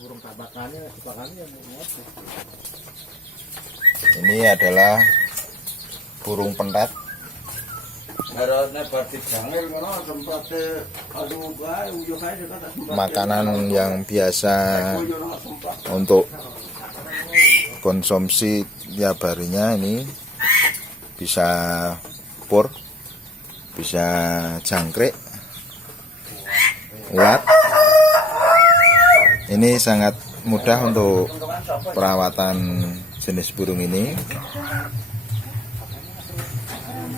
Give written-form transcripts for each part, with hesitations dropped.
burung tabakannya yang ngepet. Ini adalah burung pentet. Makanan yang biasa untuk konsumsi tiap harinya. Ini bisa pur, bisa jangkrik, ulat. Ini sangat mudah untuk perawatan jenis burung ini.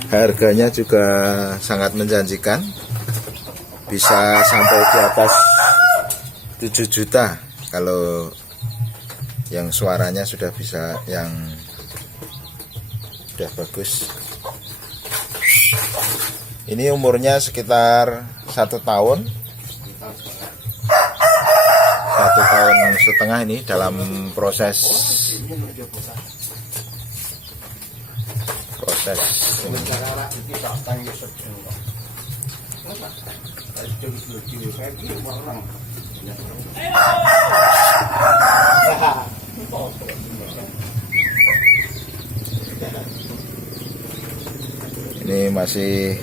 Harganya juga sangat menjanjikan, bisa sampai di atas 7 juta kalau yang suaranya sudah bisa, yang sudah bagus. Ini umurnya sekitar 1 tahun, 1,5 tahun ini dalam proses ini masih,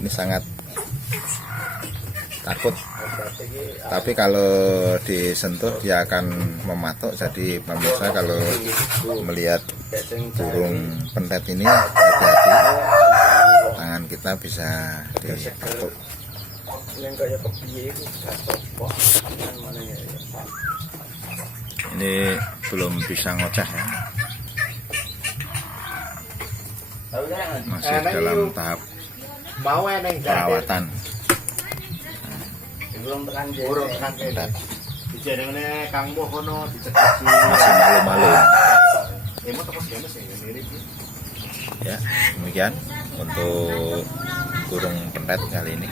ini sangat takut, tapi kalau disentuh dia akan mematuk. Jadi pemirsa kalau melihat burung pentet ini, hati-hati, tangan kita bisa dipatuk. Ini belum bisa ngoceh ya, masih dalam tahap perawatan. Masih malu-malu. Ya, demikian untuk burung pentet kali ini.